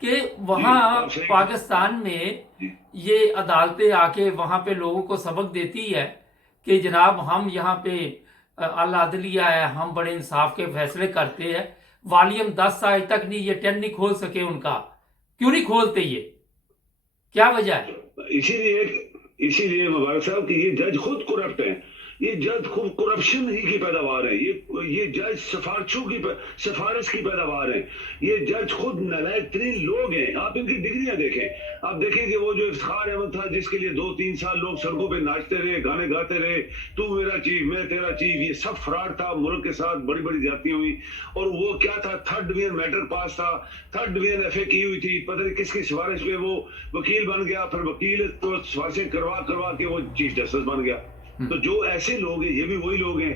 کہ وہاں پاکستان میں یہ عدالتیں آ کے وہاں پہ لوگوں کو سبق دیتی ہے کہ جناب ہم یہاں پہ اعلیٰ عدلیہ ہے، ہم بڑے انصاف کے فیصلے کرتے ہیں، والیوم 10 آج تک نہیں، یہ 10 نہیں کھول سکے ان کا، کیوں نہیں کھولتے؟ یہ کیا وجہ ہے؟ اسی لیے مبارک صاحب کہ یہ جج خود کرپٹ ہیں، یہ جج خود کرپشن ہی کی پیداوار ہے، یہ جج سفارش کی پیداوار ہے، یہ جج خود نالائق ترین لوگ ہیں۔ آپ ان کی ڈگریاں دیکھیں، آپ دیکھیں کہ وہ جو افتخار احمد تھا جس کے لیے 2-3 سال لوگ سڑکوں پہ ناچتے رہے، گانے گاتے رہے، تو میرا چیف میں تیرا چیف، یہ سب فراڈ تھا، ملک کے ساتھ بڑی بڑی زیادتیاں ہوئی۔ اور وہ کیا تھا، 3rd ڈویژن میٹر پاس تھا، 3rd ڈویژن ایف اے کی ہوئی تھی، پتہ نہیں کس کی سفارش پہ وہ وکیل بن گیا، پھر وکیل تو سفارشیں کروا کے وہ چیف جسٹس بن گیا۔ تو جو ایسے لوگ ہیں یہ بھی وہی لوگ ہیں،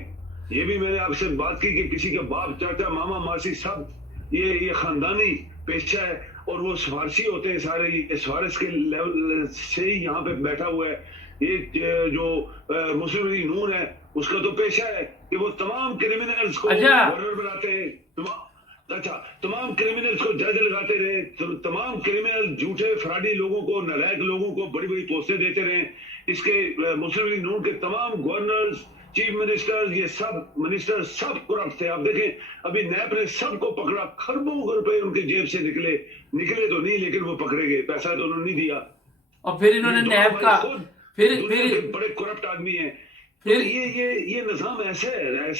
یہ بھی میں نے آپ سے بات کی کہ کسی کا باپ چاچا ماما ماسی سب یہ خاندانی پیشہ ہے، اور وہ سفارشی ہوتے ہیں سارے، یہ سفارش کے لیول سے ہی یہاں پہ بیٹھا ہوا ہے۔ یہ جو مسلم لیگ نون ہے اس کا تو پیشہ ہے کہ وہ تمام کرمنلز کو گورنر بناتے ہیں، تمام کرمنلز کو جج لگاتے رہے، تمام کرمنل جھوٹے فراڈی لوگوں کو، نالائق لوگوں کو بڑی بڑی پوسٹیں دیتے رہے۔ اس کے مسلم لیگ نون کے تمام گورنرز، چیف منسٹر، یہ سب منسٹر سب کرپٹ تھے۔ آپ دیکھیں ابھی نیب نے سب کو پکڑا، کھربوں روپے ان کے جیب سے نکلے تو نہیں، لیکن وہ پکڑے گئے، پیسہ تو انہوں نے نہیں دیا، اور پھر انہوں نے نیب کا پھر بڑے کرپٹ آدمی ہیں۔ یہ نظام ایسے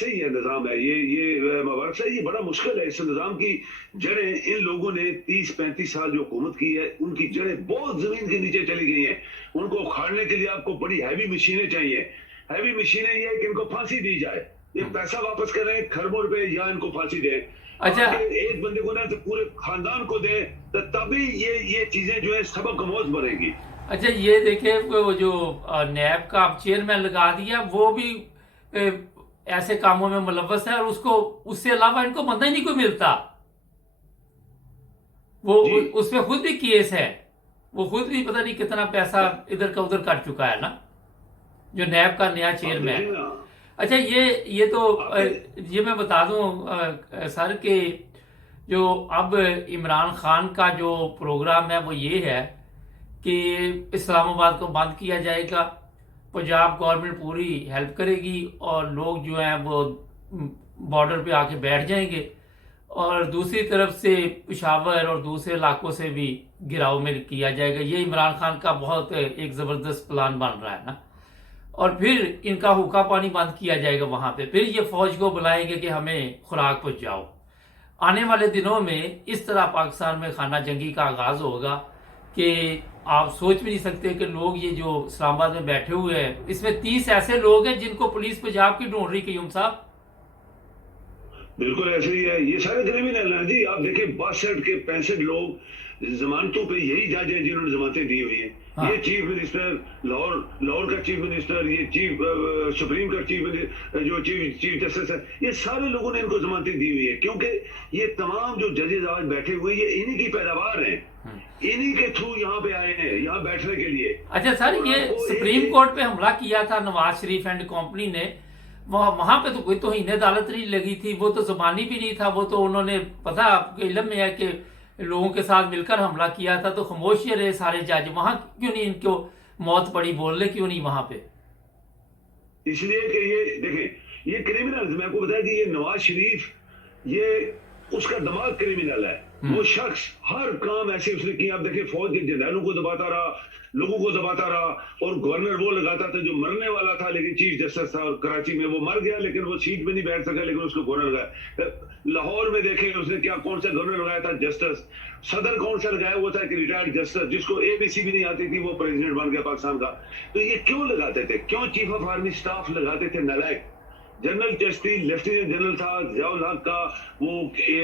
ہی ہے، نظام ہے یہ مبارک صاحب، یہ بڑا مشکل ہے۔ اس نظام کی جڑیں، ان لوگوں نے 30-35 سال جو حکومت کی ہے ان کی جڑیں بہت زمین کے نیچے چلی گئی ہیں۔ ان کو اکھاڑنے کے لیے آپ کو بڑی ہیوی مشینیں چاہیے۔ ہیوی مشینیں یہ ہے کہ ان کو پھانسی دی جائے، یہ پیسہ واپس کریں کھربوں روپے، یا ان کو پھانسی دیں۔ اچھا، ایک بندے کو نہ تو پورے خاندان کو دیں، تبھی یہ چیزیں جو ہے سبق آموز بنے گی۔ اچھا یہ دیکھیں وہ جو نیب کا چیئرمین لگا دیا وہ بھی ایسے کاموں میں ملوث ہے، اور اس سے علاوہ ان کو بندہ ہی نہیں کوئی ملتا۔ وہ اس پہ خود بھی کیس ہے، وہ خود بھی پتہ نہیں کتنا پیسہ ادھر کا ادھر کر چکا ہے نا، جو نیب کا نیا چیئرمین۔ اچھا یہ تو یہ میں بتا دوں سر کہ جو اب عمران خان کا جو پروگرام ہے وہ یہ ہے کہ اسلام آباد کو بند کیا جائے گا، پنجاب گورنمنٹ پوری ہیلپ کرے گی، اور لوگ جو ہیں وہ بارڈر پہ آ کے بیٹھ جائیں گے، اور دوسری طرف سے پشاور اور دوسرے علاقوں سے بھی گراؤ میں کیا جائے گا۔ یہ عمران خان کا بہت ایک زبردست پلان بن رہا ہے نا، اور پھر ان کا حقہ پانی بند کیا جائے گا وہاں پہ، پھر یہ فوج کو بلائیں گے کہ ہمیں خوراک پہنچاؤ۔ آنے والے دنوں میں اس طرح پاکستان میں خانہ جنگی کا آغاز ہوگا کہ آپ سوچ بھی نہیں سکتے کہ لوگ یہ جو اسلام آباد میں بیٹھے ہوئے ہیں، اس میں 30 ایسے لوگ ہیں جن کو پولیس پنجاب کی ڈھونڈ رہی قیوم صاحب۔ بالکل ایسے ہی ہے، یہ سارے کرمنل ہیں جی۔ آپ دیکھیں 62 کے 65 لوگ ضمانتوں پہ، یہی جج ہیں جنہوں نے ضمانتیں دی ہوئی ہیں۔ یہ چیف منسٹر لاہور کا چیف منسٹر، یہ چیف سپریم کا چیف جسٹس ہے، یہ سارے لوگوں نے ان کو ضمانتیں دی ہوئی ہیں، کیونکہ یہ تمام جو ججز آج بیٹھے ہوئے یہ انہی کی پیداوار ہیں، انہی کے تھرو یہاں پہ آئے ہیں یہاں بیٹھنے کے لیے۔ اچھا سر، یہ سپریم کورٹ پہ حملہ کیا تھا نواز شریف اینڈ کمپنی نے، وہاں پہ تو کوئی توہین عدالت نہیں لگی تھی، وہ تو زبانی بھی نہیں تھا، وہ تو انہوں نے پتہ آپ کے علم میں ہے کہ لوگوں کے ساتھ مل کر حملہ کیا تھا، تو خاموش رہے سارے جج۔ وہاں کیوں نہیں ان کو موت پڑی، بول لے کیوں نہیں وہاں پہ؟ اس لیے کہ یہ دیکھیں یہ کرمنل، میں آپ کو بتایا کہ یہ نواز شریف یہ اس کا دماغ کرمنل ہے، وہ شخص ہر کام ایسے اس نے کیا۔ آپ دیکھیں فوج کے جنرلوں کو دباتا رہا، لوگوں کو دباتا رہا، اور گورنر وہ لگاتا تھا جو مرنے والا تھا لیکن چیف جسٹس تھا، اور کراچی میں وہ مر گیا لیکن وہ سیٹ میں نہیں بیٹھ سکا لیکن اس کو گورنر لگایا۔ لاہور میں دیکھیں اس نے کیا، کون سا گورنر لگایا تھا، جسٹس۔ صدر کون سا لگایا ہوا تھا کہ ریٹائرڈ جسٹس جس کو ABC بھی نہیں آتی تھی، وہ پریزیڈنٹ بن گیا پاکستان کا۔ تو یہ کیوں لگاتے تھے؟ کیوں چیف آف آرمی سٹاف لگاتے تھے؟ نالائق جنرل چشتی لیفٹیننٹ جنرل تھا ضیاء الحق کا، وہ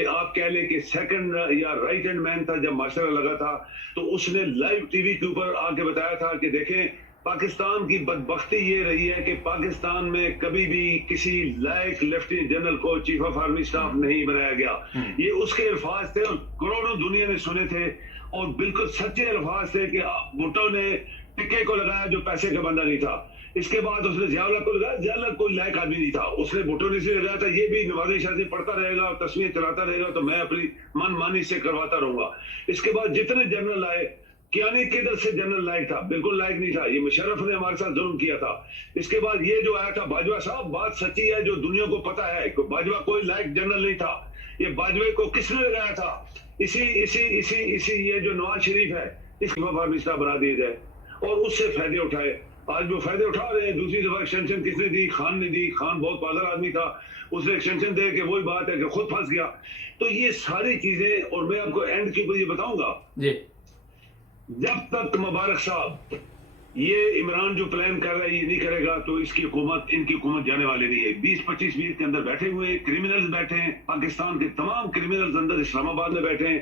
آپ کہہ لیں کہ سیکنڈ یا رائٹ ہینڈ مین تھا جب ماشاءاللہ لگا تھا، تو اس نے لائیو ٹی وی کے اوپر آ کے بتایا تھا کہ دیکھیں پاکستان کی بدبختی یہ رہی ہے کہ پاکستان میں کبھی بھی کسی لائق لیفٹیننٹ جنرل کو چیف آف آرمی سٹاف نہیں بنایا گیا۔ یہ اس کے الفاظ تھے اور کروڑوں دنیا نے سنے تھے، اور بالکل سچے الفاظ تھے کہ بھٹو نے ٹکے کو لگایا جو پیسے کا بندہ نہیں تھا۔ اس کے بعد اس نے ضیاء الحق کو لگایا. ضیاء الحق کوئی لائق آدمی نہیں تھا, اس نے بھٹو نے اسے لگایا تھا یہ بھی نواز شاہ سے پڑھتا رہے گا, تصویر چلاتا رہے گا تو میں اپنی من مانی سے کرواتا رہوں گا. اس کے بعد جتنے جنرل آئے, کیانی کدھر سے جنرل لائق تھا؟ بالکل لائق نہیں تھا. یہ مشرف نے ہمارے ساتھ ظلم کیا تھا. اس کے بعد یہ جو آیا تھا باجوہ صاحب, بات سچی ہے جو دنیا کو پتا ہے, باجوہ کوئی لائق جنرل نہیں تھا. یہ باجوہ کو کس نے لگایا تھا؟ اسی یہ جو نواز شریف ہے اس کی وفا رشتہ بنا دیے جائے اور اس سے فائدے اٹھائے. آج وہ فائدے اٹھا رہے ہیں. دوسری دفعہ ایکسٹینشن کس نے دی؟ خان نے دی. خان بہت پاگل آدمی تھا, اس نے ایکسٹینشن دے کے وہی بات ہے کہ خود پھنس گیا. تو یہ ساری چیزیں, اور میں آپ کو اینڈ کے اوپر یہ بتاؤں گا, جب تک مبارک صاحب یہ عمران جو پلان کر رہا ہے یہ نہیں کرے گا تو اس کی حکومت, ان کی حکومت جانے والی نہیں ہے. 20-25 منٹ کے اندر بیٹھے ہوئے کریمنلز بیٹھے ہیں, پاکستان کے تمام کریمنلز اندر اسلام آباد میں بیٹھے ہیں,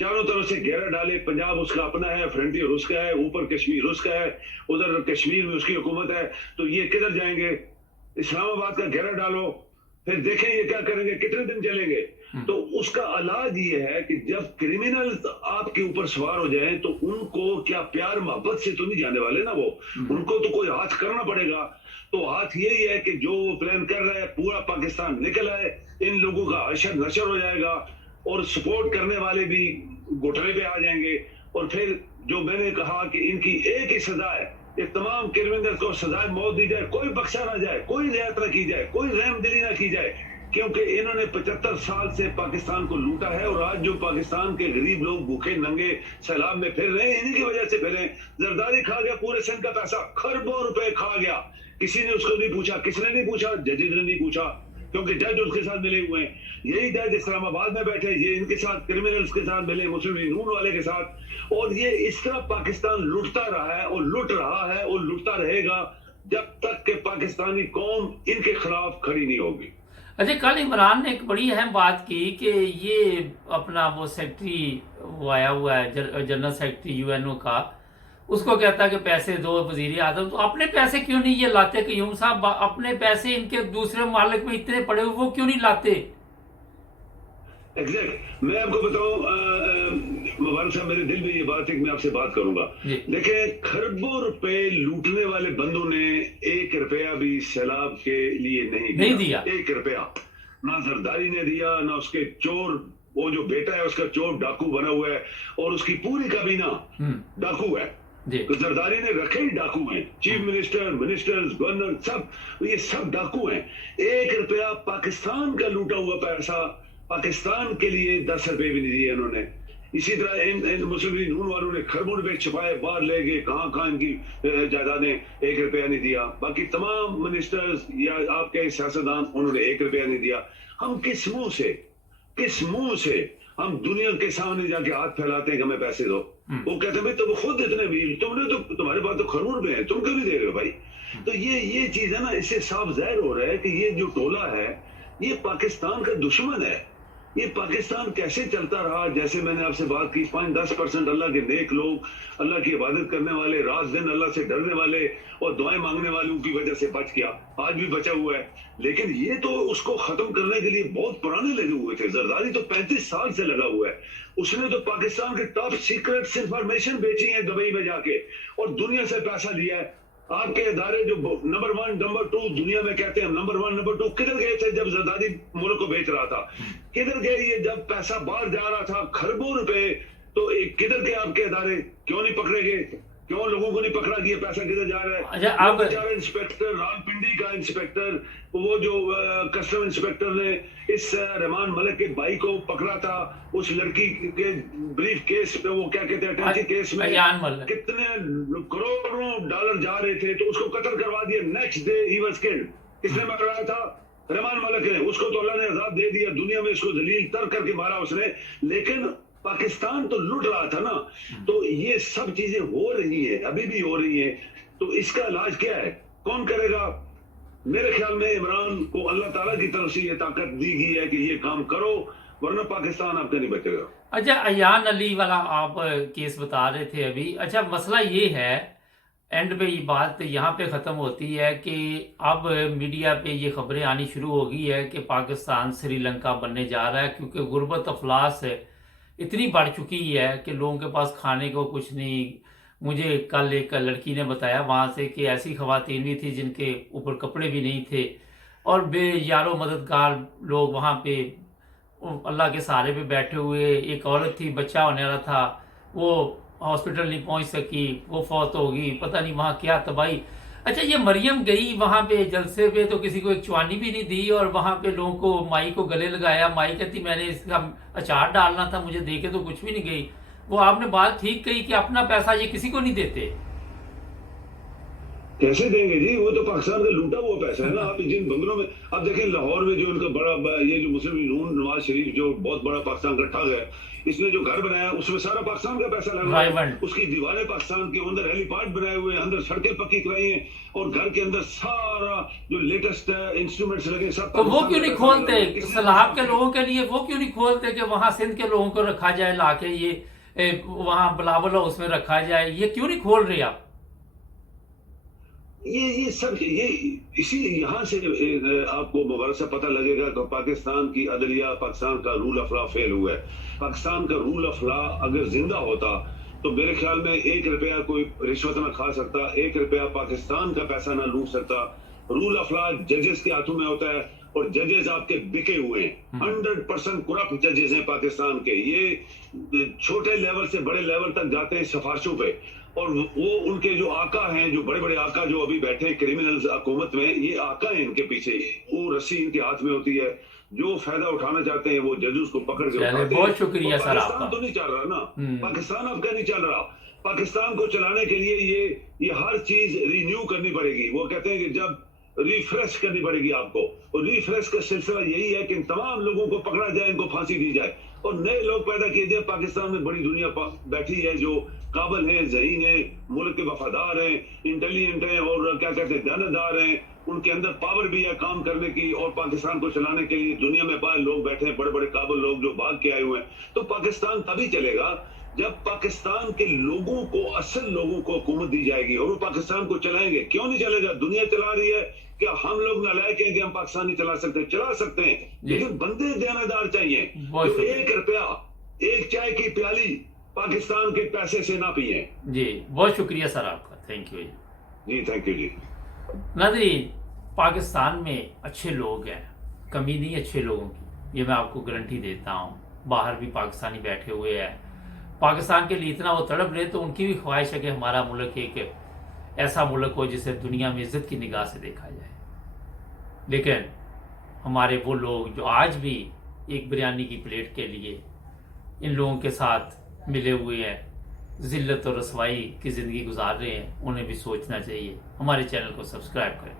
چاروں طرف سے گھیرا ڈالے. پنجاب اس کا اپنا ہے, فرنٹیئر اس کا ہے, اوپر کشمیر اس کا ہے, ادھر کشمیر میں اس کی حکومت ہے. تو یہ کدھر جائیں گے؟ اسلام آباد کا گھیرا ڈالو, پھر دیکھیں یہ کیا کریں گے, کتنے دن چلیں گے. تو اس کا علاج یہ ہے کہ جب کرمنل آپ کے اوپر سوار ہو جائیں تو ان کو کیا پیار محبت سے تو نہیں جانے والے نا, وہ ان کو تو کوئی ہاتھ کرنا پڑے گا. تو ہاتھ یہی ہے کہ جو وہ پلان کر رہے ہیں پورا پاکستان نکل آئے, ان لوگوں کا اشر نشر ہو جائے گا اور سپورٹ کرنے والے بھی گھٹنے پہ آ جائیں گے. اور پھر جو میں نے کہا کہ ان کی ایک ہی سزا ہے, یہ تمام کرمنل کو سزائے موت دی جائے, کوئی بخشا نہ جائے, کوئی رعایت نہ کی جائے, کوئی رحم دلی نہ کی جائے, کیونکہ انہوں نے 75 سال سے پاکستان کو لوٹا ہے. اور آج جو پاکستان کے غریب لوگ بھوکے ننگے سیلاب میں پھر رہے ہیں انہی کی وجہ سے پھر رہے ہیں. زرداری کھا گیا پورے سندھ کا پیسہ, خربوں روپے کھا گیا, کسی نے اس کو نہیں پوچھا. کس نے نہیں پوچھا؟ ججز نے نہیں پوچھا, کیونکہ جج اس کے ساتھ ملے ہوئے ہیں. یہی جج اسلام آباد میں بیٹھے, یہ ان کے ساتھ کرمنلز کے ساتھ ملے, مسلم لیگ نون والے کے ساتھ. اور یہ اس طرح پاکستان لٹتا رہا ہے اور لٹ رہا ہے اور لٹتا رہے گا جب تک کہ پاکستانی قوم ان کے خلاف کھڑی نہیں ہوگی. اچھا, کل عمران نے ایک بڑی اہم بات کی کہ یہ اپنا وہ سیکٹری وہ آیا ہوا ہے جنرل سیکٹری یو این او کا, اس کو کہتا ہے کہ پیسے دو وزیر اعظم. تو اپنے پیسے کیوں نہیں یہ لاتے قیوم صاحب؟ اپنے پیسے ان کے دوسرے ممالک میں اتنے پڑے ہوئے وہ کیوں نہیں لاتے؟ ایگزیکٹ, میں آپ کو بتاؤں مبارک صاحب, میرے دل میں یہ بات ہے کہ میں آپ سے بات کروں گا. دیکھیں, خربوں روپے لوٹنے والے بندوں نے 1 روپیہ بھی سیلاب کے لیے نہیں دیا. 1 روپیہ نہ زرداری نے دیا, نہ اس کے چور, وہ جو بیٹا ہے اس کا چور ڈاکو بنا ہوا ہے اور اس کی پوری کابینہ ڈاکو ہے. تو زرداری نے رکھے ہی ڈاکو ہیں, چیف منسٹر, منسٹرز, گورنر, سب یہ سب ڈاکو ہیں. 1 روپیہ پاکستان کا لوٹا ہوا پیسہ پاکستان کے لیے 10 روپے بھی نہیں دیے انہوں نے. اسی طرح مسلم لیگ نون والوں نے خربوں روپے چھپائے, باہر لے گئے, کہاں کہاں ان کی جائیدادیں, 1 روپیہ نہیں دیا. باقی تمام منسٹرز یا آپ کے سیاستدان انہوں نے 1 روپیہ نہیں دیا. ہم کس منہ سے ہم دنیا کے سامنے جا کے ہاتھ پھیلاتے ہیں کہ ہمیں پیسے دو؟ وہ کہتے ہیں بھائی تم خود اتنے بھی, تم نے تو, تمہارے پاس تو خربوں روپے ہیں, تم کیوں نہیں دے رہے ہو بھائی؟ تو یہ چیز ہے نا, اس سے صاف ظاہر ہو رہا ہے کہ یہ جو ٹولہ ہے یہ پاکستان کا دشمن ہے. یہ پاکستان کیسے چلتا رہا؟ جیسے میں نے آپ سے بات کی, 5-10% اللہ کے نیک لوگ, اللہ کی عبادت کرنے والے, رات دن اللہ سے ڈرنے والے اور دعائیں مانگنے والوں کی وجہ سے بچ گیا, آج بھی بچا ہوا ہے. لیکن یہ تو اس کو ختم کرنے کے لیے بہت پرانے لگے ہوئے تھے. زرداری تو 35 سال سے لگا ہوا ہے. اس نے تو پاکستان کے ٹاپ سیکرٹس انفارمیشن بیچی ہے دبئی میں جا کے اور دنیا سے پیسہ لیا ہے. آپ کے ادارے جو نمبر 1 نمبر 2 دنیا میں کہتے ہیں, نمبر 1 نمبر 2 کدھر گئے تھے جب زرداری ملک کو بیچ رہا تھا؟ کدھر گئے یہ جب پیسہ باہر جا رہا تھا خربوں روپے؟ تو کدھر گئے آپ کے ادارے؟ کیوں نہیں پکڑے گئے؟ کیوں لوگوں کو نہیں پکڑا کہ یہ پیسہ کدھر جا رہا ہے؟ انسپیکٹر رام پنڈی کا انسپیکٹر, وہ جو کسٹم انسپیکٹر نے اس رحمان ملک کے بھائی کو پکڑا تھا, اس لڑکی کے بریف کیس پہ, وہ کیا کہتے ہیں اٹینچی کیس میں, کتنے کروڑوں ڈالر جا رہے تھے, تو اس کو قتل کروا دیا. Next day he was killed. کس نے مرایا تھا؟ رحمان ملک نے. اس کو تو اللہ نے عذاب دے دیا, دنیا میں اس کو ذلیل تر کر کے مارا اس نے, لیکن پاکستان تو لٹ رہا تھا نا. تو یہ سب چیزیں ہو رہی ہیں, ابھی بھی ہو رہی ہیں. تو اس کا علاج کیا ہے؟ کون کرے گا؟ میرے خیال میں عمران کو اللہ تعالیٰ کی طرف سے یہ طاقت دی گئی ہے کہ یہ کام کرو, ورنہ پاکستان آپ کا نہیں بچے گا. اچھا, ایان علی والا آپ کیس بتا رہے تھے ابھی. اچھا, مسئلہ یہ ہے, اینڈ پہ یہ بات یہاں پہ ختم ہوتی ہے کہ اب میڈیا پہ یہ خبریں آنی شروع ہو گئی ہے کہ پاکستان سری لنکا بننے جا رہا ہے, کیونکہ غربت افلاس اتنی بڑھ چکی ہے کہ لوگوں کے پاس کھانے کو کچھ نہیں, مجھے کل ایک لڑکی نے بتایا وہاں سے کہ ایسی خواتین بھی تھی جن کے اوپر کپڑے بھی نہیں تھے، اور بے یار و مددگار لوگ وہاں پہ اللہ کے سہارے پہ بیٹھے ہوئے. ایک عورت تھی، بچہ ہونے والا تھا، وہ ہاسپٹل نہیں پہنچ سکی، وہ فوت ہو گئی، پتہ نہیں وہاں کیا تباہی. اچھا، یہ مریم گئی وہاں پہ جلسے پہ تو کسی کو ایک چوانی بھی نہیں دی، اور وہاں پہ لوگوں کو مائی کو گلے لگایا. مائی کہتی میں نے اس کا اچار ڈالنا تھا، مجھے دے کے تو کچھ بھی نہیں گئی. وہ آپ نے بات ٹھیک کہی کہ اپنا پیسہ یہ کسی کو نہیں دیتے. کیسے دیں گے جی؟ وہ تو پاکستان کا لوٹا ہوا پیسہ ہے نا. آپ جن بنگلوں میں اب دیکھیں، لاہور میں جو ان کا بڑا یہ جو مسلم نون نواز شریف جو بہت بڑا پاکستان کا ٹھگ ہے، اس نے جو گھر بنایا اس میں سارا پاکستان کا پیسہ لگا ہے. اس کی دیواریں پاکستان کے، اندر ہیلی پاڈ بنائے ہوئے ہیں، اندر سڑکیں پکی کرائی ہیں، اور گھر کے اندر سارا جو لیٹسٹ انسٹرومنٹس لگے سب. تو وہ کیوں نہیں کھولتے سیلاب کے لوگوں کے لیے؟ وہ کیوں نہیں کھولتے کہ وہاں سندھ کے لوگوں کو رکھا جائے لا کے، یہ وہاں بلاول ہاؤس میں رکھا جائے؟ یہ کیوں نہیں کھول رہے آپ؟ یہ سب اسی یہاں سے آپ کو مبارک سے پتہ لگے گا کہ پاکستان کی عدلیہ، پاکستان کا رول آف لا فیل ہوا ہے. پاکستان کا رول آف لا اگر زندہ ہوتا تو میرے خیال میں 1 روپیہ کوئی رشوت نہ کھا سکتا، 1 روپیہ پاکستان کا پیسہ نہ لوٹ سکتا. رول آف لا ججز کے ہاتھوں میں ہوتا ہے، اور ججز آپ کے بکے ہوئے ہیں. 100% کرپٹ ججز ہیں پاکستان کے. یہ چھوٹے لیول سے بڑے لیول تک جاتے ہیں سفارشوں پہ، اور وہ ان کے جو آقا ہیں، جو بڑے بڑے آقا جو ابھی بیٹھے ہیں کرمنل حکومت میں، یہ آقا ہیں ان کے پیچھے. وہ رسی ان کے ہاتھ میں ہوتی ہے، جو فائدہ اٹھانا چاہتے ہیں وہ ججز کو پکڑ کے اٹھاتے ہیں. بہت شکریہ سر آپ کا. پاکستان تو نہیں چل رہا نا، پاکستان آپ کا نہیں چل رہا. پاکستان کو چلانے کے لیے یہ ہر چیز رینیو کرنی پڑے گی. وہ کہتے ہیں کہ جب ریفریش کرنی پڑے گی آپ کو، اور ریفریش کا سلسلہ یہی ہے کہ ان تمام لوگوں کو پکڑا جائے، ان کو پھانسی دی جائے، اور نئے لوگ پیدا کیے جائے. پاکستان میں بڑی دنیا بیٹھی ہے جو قابل ہیں، ذہین ہیں، ملک کے وفادار ہیں، انٹیلیجنٹ ہیں، اور کیا کہتے ہیں دیانتدار ہیں. ان کے اندر پاور بھی ہے کام کرنے کی، اور پاکستان کو چلانے کے لیے دنیا میں باہر لوگ بیٹھے ہیں، بڑے بڑے قابل لوگ جو بھاگ کے آئے ہوئے ہیں. تو پاکستان تبھی چلے گا جب پاکستان کے لوگوں کو، اصل لوگوں کو حکومت دی جائے گی، اور وہ پاکستان کو چلائیں گے. کیوں نہیں چلے گا؟ دنیا چلا رہی ہے. کیا ہم لوگ نالائق ہیں کہ ہم پاکستان نہیں چلا سکتے؟ چلا سکتے ہیں، لیکن بندے دیانتدار چاہیے جو 1 روپیہ، 1 چائے کی پیالی پاکستان کے پیسے سے نہ پیئیں. جی بہت شکریہ سر آپ کا. تھینک یو جی. تھینک یو جی. ناظرین، پاکستان میں اچھے لوگ ہیں، کمی نہیں اچھے لوگوں کی، یہ میں آپ کو گارنٹی دیتا ہوں. باہر بھی پاکستانی بیٹھے ہوئے ہیں، پاکستان کے لیے اتنا وہ تڑپ رہے، تو ان کی بھی خواہش ہے کہ ہمارا ملک ایک ایسا ملک ہو جسے دنیا میں عزت کی نگاہ سے دیکھا جائے. لیکن ہمارے وہ لوگ جو آج بھی ایک بریانی کی پلیٹ کے لیے ان لوگوں کے ساتھ ملے ہوئے ہیں، ذلت اور رسوائی کی زندگی گزار رہے ہیں، انہیں بھی سوچنا چاہیے. ہمارے چینل کو سبسکرائب کریں.